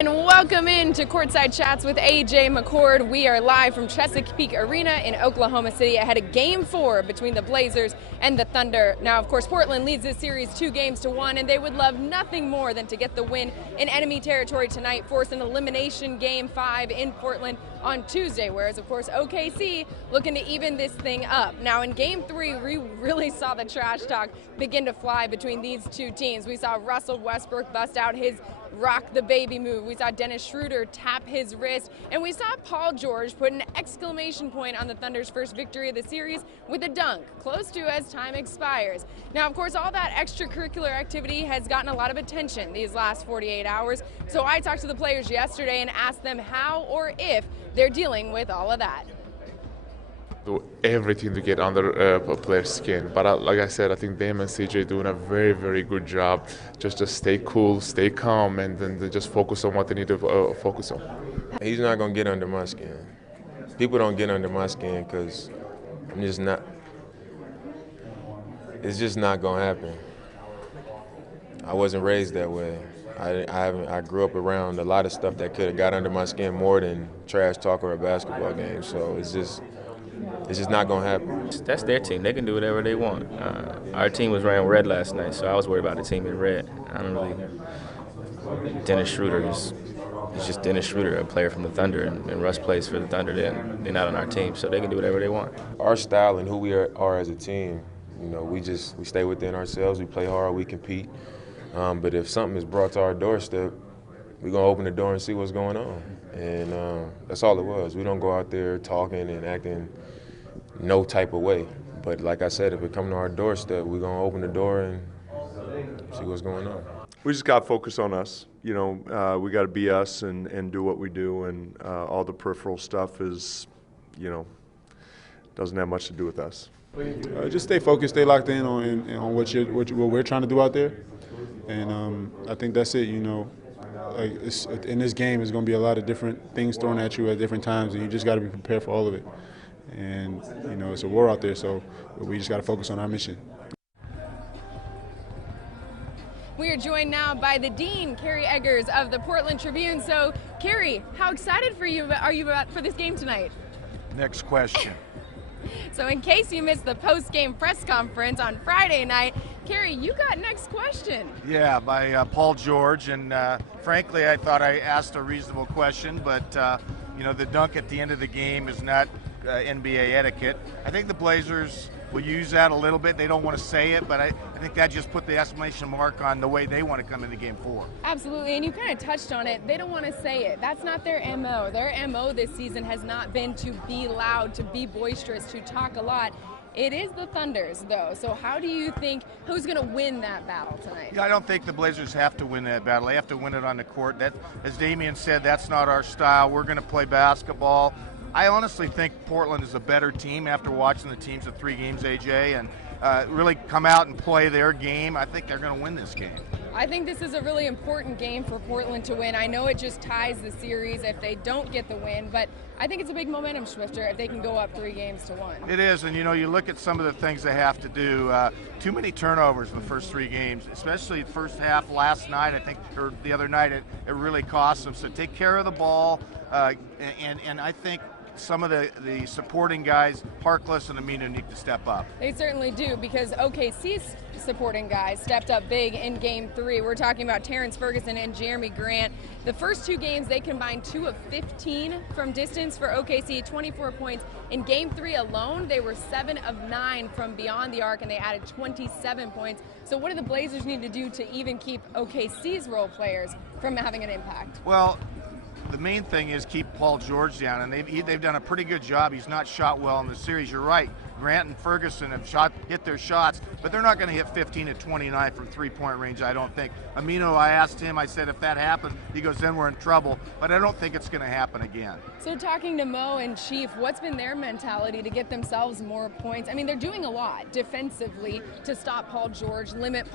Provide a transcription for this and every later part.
And welcome in to Courtside Chats with AJ McCord. We are live from Chesapeake Arena in Oklahoma City ahead of Game 4 between the Blazers and the Thunder. Now, of course, Portland leads this series 2-1, and they would love nothing more than to get the win in enemy territory tonight, force an elimination Game 5 in Portland on Tuesday, whereas, of course, OKC looking to even this thing up. Now, in Game 3, we really saw the trash talk begin to fly between these two teams. We saw Russell Westbrook bust out his rock the baby move. We saw Dennis Schroeder tap his wrist, and we saw Paul George put an exclamation point on the Thunder's first victory of the series with a dunk, close to as time expires. Now, of course, all that extracurricular activity has gotten a lot of attention these last 48 hours, so I talked to the players yesterday and asked them how or if they're dealing with all of that. Do everything to get under a player's skin, but like I said, I think Dame and CJ doing a very, very good job. Just stay cool, stay calm, and then just focus on what they need to focus on. He's not gonna get under my skin. People don't get under my skin because I'm just not. It's just not gonna happen. I wasn't raised that way. I grew up around a lot of stuff that could have got under my skin more than trash talk or a basketball game. So it's just not going to happen. That's their team. They can do whatever they want. Our team was wearing red last night, so I was worried about the team in red. I don't really. Dennis Schroeder is just Dennis Schroeder, a player from the Thunder, and Russ plays for the Thunder. They're not on our team, so they can do whatever they want. Our style and who we are as a team, we stay within ourselves. We play hard. We compete. But if something is brought to our doorstep, we're going to open the door and see what's going on. And that's all it was. We don't go out there talking and acting no type of way. But like I said, if it comes to our doorstep, we're going to open the door and see what's going on. We just got to focus on us. We got to be us and do what we do. And all the peripheral stuff is, doesn't have much to do with us. Just stay focused, stay locked in on what we're trying to do out there. And I think that's it, Like in this game, there's going to be a lot of different things thrown at you at different times, and you just got to be prepared for all of it. And, it's a war out there, so we just got to focus on our mission. We are joined now by the Dean, Carrie Eggers of the Portland Tribune. So, Carrie, how excited are you for this game tonight? Next question. So in case you missed the post-game press conference on Friday night, Carrie, you got next question. Yeah, by Paul George, and frankly, I thought I asked a reasonable question, but the dunk at the end of the game is not NBA etiquette. I think the Blazers will use that a little bit. They don't want to say it, but I think that just put the exclamation mark on the way they want to come into Game 4. Absolutely, and you kind of touched on it. They don't want to say it. That's not their MO. Their MO this season has not been to be loud, to be boisterous, to talk a lot. It is the Thunder's, though. So how do you think, who's going to win that battle tonight? Yeah, I don't think the Blazers have to win that battle. They have to win it on the court. That, as Damian said, that's not our style. We're going to play basketball. I honestly think Portland is a better team after watching the teams of 3 games, AJ, and really come out and play their game. I think they're going to win this game. I think this is a really important game for Portland to win. I know it just ties the series if they don't get the win, but I think it's a big momentum shifter if they can go up 3-1. It is, and you look at some of the things they have to do. Too many turnovers in the first 3 games, especially the first half last night, I think, or the other night, it really cost them. So take care of the ball, and I think some of the supporting guys, Harkless and Amino, need to step up. They certainly do, because OKC's supporting guys stepped up big in Game 3. We're talking about Terrence Ferguson and Jeremy Grant. The first 2 games, they combined 2 of 15 from distance for OKC, 24 points. In Game 3 alone, they were 7 of 9 from beyond the arc, and they added 27 points. So what do the Blazers need to do to even keep OKC's role players from having an impact? Well, the main thing is keep Paul George down, and they've done a pretty good job. He's not shot well in the series. You're right. Grant and Ferguson have hit their shots, but they're not going to hit 15 of 29 from three-point range, I don't think. Amino, I asked him, I said, if that happens, he goes, then we're in trouble. But I don't think it's going to happen again. So talking to Mo and Chief, what's been their mentality to get themselves more points? I mean, they're doing a lot defensively to stop Paul George, limit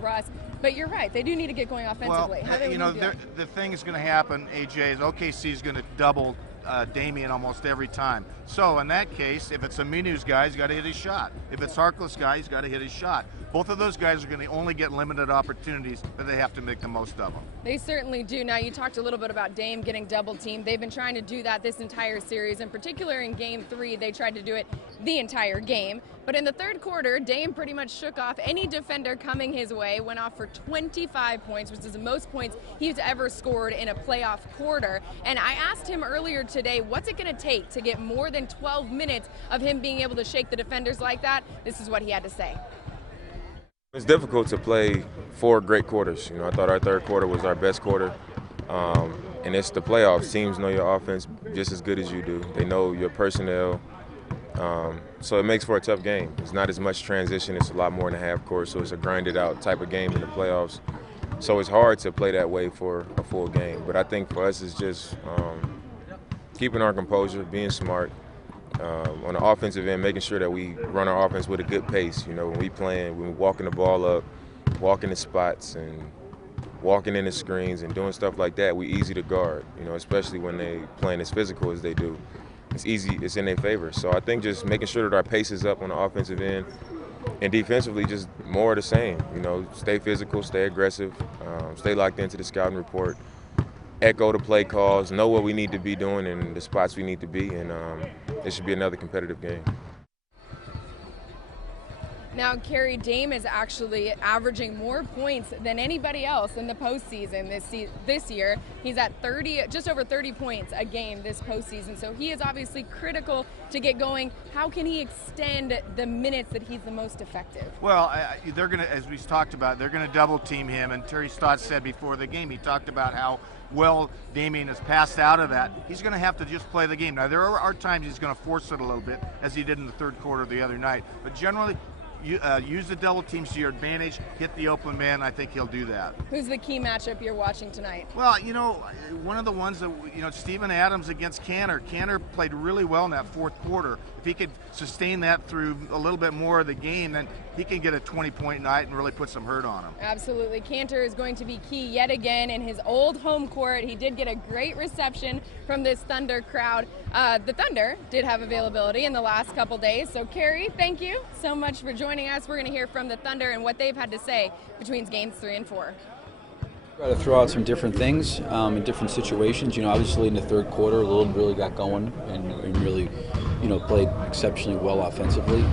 Russ. But you're right, they do need to get going offensively. Well, the thing is going to happen, AJ, is OKC is going to double Damian almost every time. So in that case, if it's a Minu's guy, he's got to hit his shot. If it's Harkless guy, he's got to hit his shot. Both of those guys are going to only get limited opportunities, but they have to make the most of them. They certainly do. Now, you talked a little bit about Dame getting double teamed. They've been trying to do that this entire series. In particular, in Game 3, they tried to do it the entire game. But in the third quarter, Dame pretty much shook off any defender coming his way, went off for 25 points, which is the most points he's ever scored in a playoff quarter. And I asked him earlier today, what's it going to take to get more than 12 minutes of him being able to shake the defenders like that? This is what he had to say. It's difficult to play 4 great quarters. I thought our third quarter was our best quarter. And it's the playoffs. Teams know your offense just as good as you do. They know your personnel. So it makes for a tough game. It's not as much transition. It's a lot more in the half court, so it's a grinded out type of game in the playoffs. So it's hard to play that way for a full game. But I think for us it's just keeping our composure, being smart. On the offensive end, making sure that we run our offense with a good pace. When we're walking the ball up, walking the spots and walking in the screens and doing stuff like that, we easy to guard, especially when they playing as physical as they do. It's easy, it's in their favor. So I think just making sure that our pace is up on the offensive end and defensively just more of the same. Stay physical, stay aggressive, stay locked into the scouting report, echo the play calls, know what we need to be doing and the spots we need to be, and it should be another competitive game. Now, Kerry, Dame is actually averaging more points than anybody else in the postseason this year. He's at just over 30 points a game this postseason, so he is obviously critical to get going. How can he extend the minutes that he's the most effective? Well, they're going to, as we talked about, they're going to double team him, and Terry Stotts said before the game, he talked about how well Damian has passed out of that. He's going to have to just play the game. Now, there are times he's going to force it a little bit, as he did in the third quarter the other night, but generally, use the double teams to your advantage, hit the open man. I think he'll do that. Who's the key matchup you're watching tonight? Well, one of the ones that, Steven Adams against Cantor. Cantor played really well in that fourth quarter. If he could sustain that through a little bit more of the game, then he can get a 20-point night and really put some hurt on him. Absolutely. Cantor is going to be key yet again in his old home court. He did get a great reception from this Thunder crowd. The Thunder did have availability in the last couple days. So, Kerry, thank you so much for joining us. We're going to hear from the Thunder and what they've had to say between games 3 and 4. Try to throw out some different things in different situations. Obviously in the third quarter, Lillard really got going and really, played exceptionally well offensively.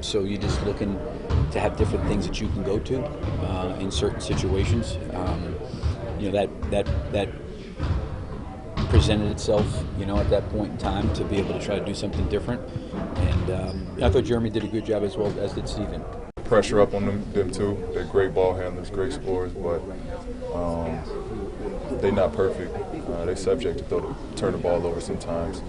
So you're just looking to have different things that you can go to in certain situations. That presented itself, at that point in time to be able to try to do something different. And I thought Jeremy did a good job as well, as did Steven. Pressure up on them too. They're great ball handlers, great scorers, but they're not perfect. They're subject to turn the ball over sometimes.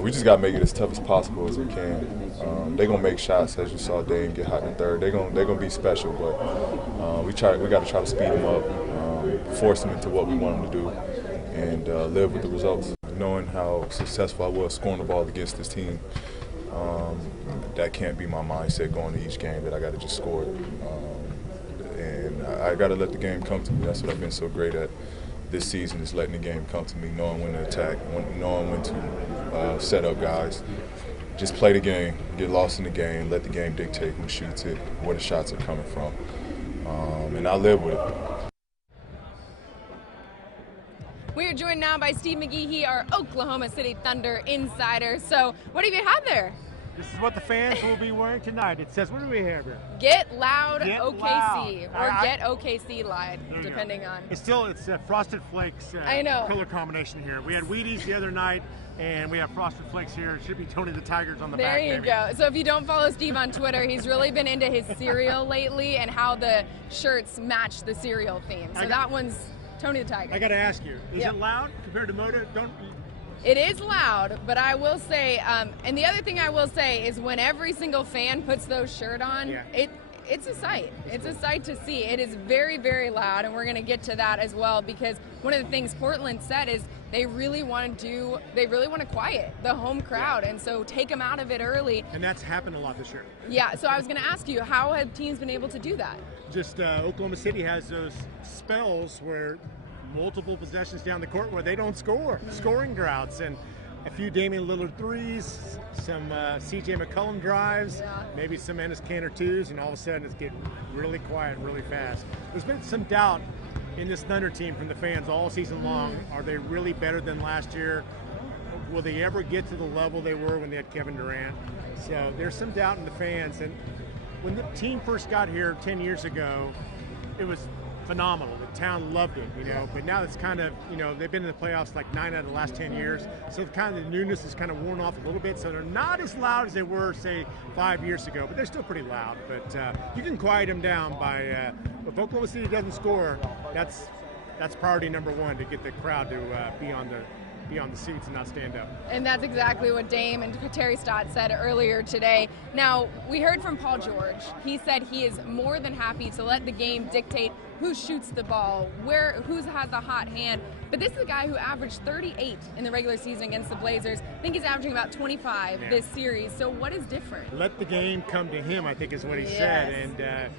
We just got to make it as tough as possible as we can. They're gonna make shots, as you saw Dame get hot in the third. They're gonna be special, but we got to try to speed them up, force them into what we want them to do, and live with the results. Knowing how successful I was scoring the ball against this team, that can't be my mindset going to each game, that I got to just score it. And I got to let the game come to me. That's what I've been so great at this season, is letting the game come to me, knowing when to attack, knowing when to set up guys. Just play the game, get lost in the game, let the game dictate who shoots it, where the shots are coming from. And I live with it. We are joined now by Steve McGehee, our Oklahoma City Thunder insider. So what have you had there? This is what the fans will be wearing tonight. It says, what do we have here? Get loud Get OKC, loud. or get OKC live, depending on. It's Frosted Flakes I know. color combination here. We had Wheaties the other night, and we have Frosted Flakes here. It should be Tony the Tigers on the back. There you go. So if you don't follow Steve on Twitter, he's really been into his cereal lately and how the shirts match the cereal theme. So that one's Tony the Tiger. I got to ask you, is it loud compared to Moda? It is loud, but I will say, and the other thing I will say is when every single fan puts those shirts on, it's a sight. It's a sight to see. It is very, very loud, and we're going to get to that as well, because one of the things Portland said is they really want to quiet the home crowd, and so take them out of it early. And that's happened a lot this year. Yeah, so I was going to ask you, how have teams been able to do that? Just Oklahoma City has those spells where multiple possessions down the court where they don't score, scoring droughts, and a few Damian Lillard threes, some C.J. McCollum drives, maybe some Ennis Cantor twos, and all of a sudden it's getting really quiet really fast. There's been some doubt in this Thunder team from the fans all season long. Are they really better than last year? Will they ever get to the level they were when they had Kevin Durant? So there's some doubt in the fans. And when the team first got here 10 years ago, it was phenomenal. The town loved it, you know. But now it's kind of, you know, they've been in the playoffs like 9 out of the last 10 years. So kind of the newness is kind of worn off a little bit. So they're not as loud as they were, say, 5 years ago. But they're still pretty loud. But you can quiet them down by, if Oklahoma City doesn't score, that's priority number one, to get the crowd to be on the seats and not stand up. And that's exactly what Dame and Terry Stott said earlier today. Now, we heard from Paul George. He said he is more than happy to let the game dictate who shoots the ball, who has the hot hand. But this is a guy who averaged 38 in the regular season against the Blazers. I think he's averaging about 25 this series. So what is different? Let the game come to him, I think is what he said. And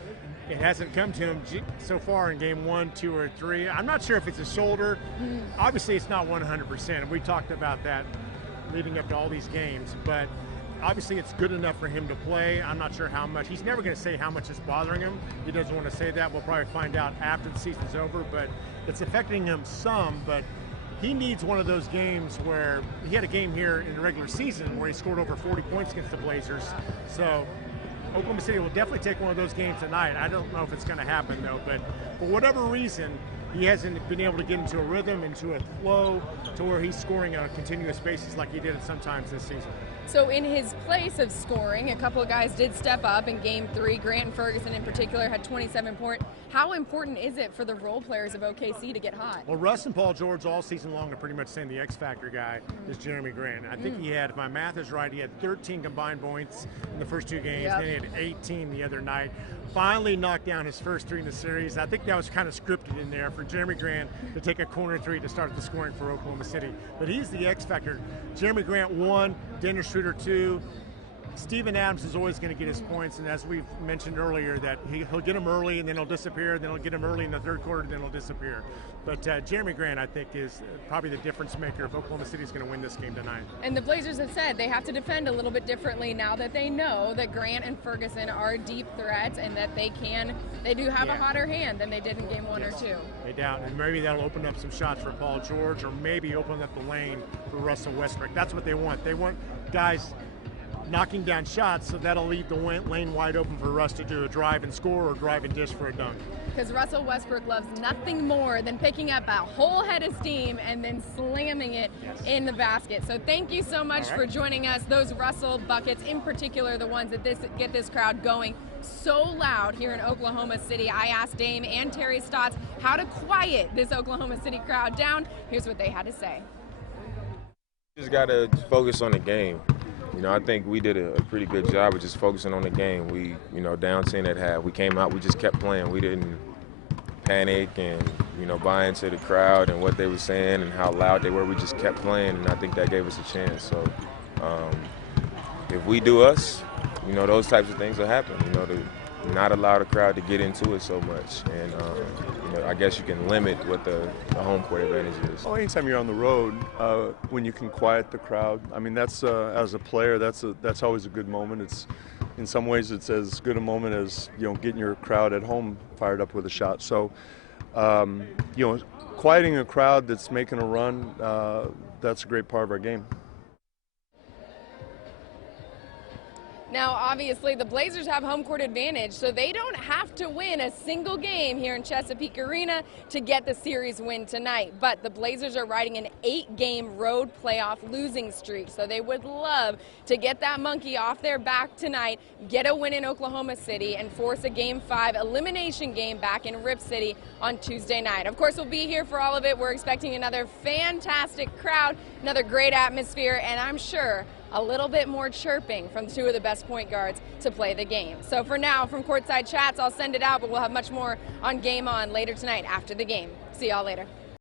it hasn't come to him so far in game 1, 2, or 3. I'm not sure if it's a shoulder. Obviously, it's not 100%. And we talked about that leading up to all these games. But obviously, it's good enough for him to play. I'm not sure how much. He's never going to say how much is bothering him. He doesn't want to say that. We'll probably find out after the season's over. But it's affecting him some. But he needs one of those games where he had a game here in the regular season where he scored over 40 points against the Blazers. So Oklahoma City will definitely take one of those games tonight. I don't know if it's going to happen, though, but for whatever reason, he hasn't been able to get into a rhythm, into a flow, to where he's scoring on a continuous basis like he did sometimes this season. So in his place of scoring, a couple of guys did step up in Game 3. Grant and Ferguson in particular had 27 points. How important is it for the role players of OKC to get hot? Well, Russ and Paul George all season long are pretty much saying the X-Factor guy is Jeremy Grant. I think he had, if my math is right, he had 13 combined points in the first 2 games. Then he had 18 the other night. Finally knocked down his first 3 in the series. I think that was kind of scripted in there for Jeremy Grant to take a corner 3 to start the scoring for Oklahoma City. But he's the X-Factor. Jeremy Grant 1, Dennis Schroeder 2. Steven Adams is always going to get his points, and as we've mentioned earlier, that he'll get them early and then he'll disappear, then he'll get them early in the third quarter, then he'll disappear. But Jeremy Grant, I think, is probably the difference maker if Oklahoma City is going to win this game tonight. And the Blazers have said they have to defend a little bit differently now that they know that Grant and Ferguson are deep threats and that they do have a hotter hand than they did in Game 1 or 2. They doubt, and maybe that'll open up some shots for Paul George, or maybe open up the lane for Russell Westbrook. That's what they want. They want guys knocking down shots, so that'll leave the lane wide open for Russ to do a drive and score or drive and dish for a dunk. Because Russell Westbrook loves nothing more than picking up a whole head of steam and then slamming it in the basket. So thank you so much for joining us. Those Russell buckets, in particular, the ones that get this crowd going so loud here in Oklahoma City. I asked Dame and Terry Stotts how to quiet this Oklahoma City crowd down. Here's what they had to say. Just got to focus on the game. You know, I think we did a pretty good job of just focusing on the game. We, you know, down 10 at half. We came out, we just kept playing. We didn't panic and, you know, buy into the crowd and what they were saying and how loud they were. We just kept playing, and I think that gave us a chance. So if we do us, you know, those types of things will happen. You know, to not allow the crowd to get into it so much. And, you know, I guess you can limit what the home court advantage is. Well, anytime you're on the road, when you can quiet the crowd, I mean, that's as a player, that's always a good moment. It's in some ways it's as good a moment as, you know, getting your crowd at home fired up with a shot. So, you know, quieting a crowd that's making a run, that's a great part of our game. Now, obviously, the Blazers have home court advantage, so they don't have to win a single game here in Chesapeake Arena to get the series win tonight. But the Blazers are riding an 8-game road playoff losing streak, so they would love to get that monkey off their back tonight, get a win in Oklahoma City, and force a Game 5 elimination game back in Rip City on Tuesday night. Of course, we'll be here for all of it. We're expecting another fantastic crowd, another great atmosphere, and I'm sure a little bit more chirping from 2 of the best point guards to play the game. So for now, from Courtside Chats, I'll send it out, but we'll have much more on Game On later tonight after the game. See y'all later.